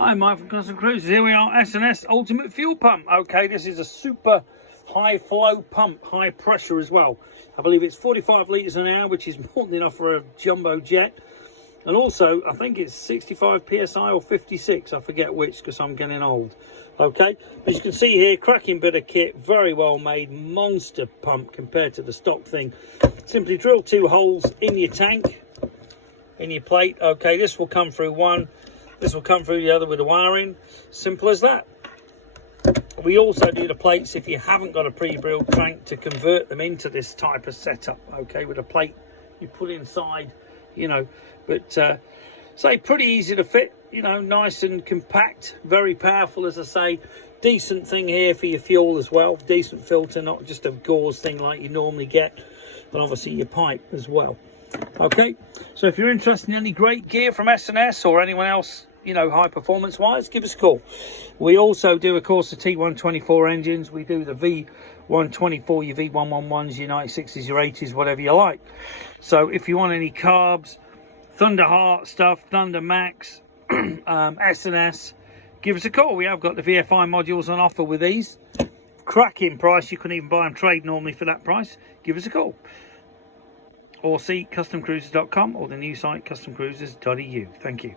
Hi, Mike from Custom Cruisers. Here we are, S&S Ultimate Fuel Pump. Okay, this is a super high flow pump, high pressure as well. I believe it's 45 litres an hour, which is more than enough for a jumbo jet. And also, I think it's 65 PSI or 56. I forget which because I'm getting old. Okay, as you can see here, cracking bit of kit, very well made, monster pump compared to the stock thing. Simply drill 2 holes in your tank, in your plate. Okay, this will come through one, this will come through the other with the wiring. Simple as that. We also do the plates if you haven't got a pre-drilled tank to convert them into this type of setup. Okay, with a plate you put inside, you know, but say pretty easy to fit, you know, nice and compact, very powerful, as I say. Decent thing here for your fuel as well, decent filter, not just a gauze thing like you normally get, and obviously your pipe as well. Okay, so if you're interested in any great gear from S&S or anyone else, you know, high performance wise, give us a call. We also do, of course, the T124 engines. We do the V124, your V111s, your 96s, your 80s, whatever you like. So if you want any carbs, Thunder Heart stuff, Thunder Max, S&S, give us a call. We have got the VFI modules on offer with these. Cracking price. You can even buy them trade normally for that price. Give us a call. Or see customcruisers.com or the new site customcruisers.eu. Thank you.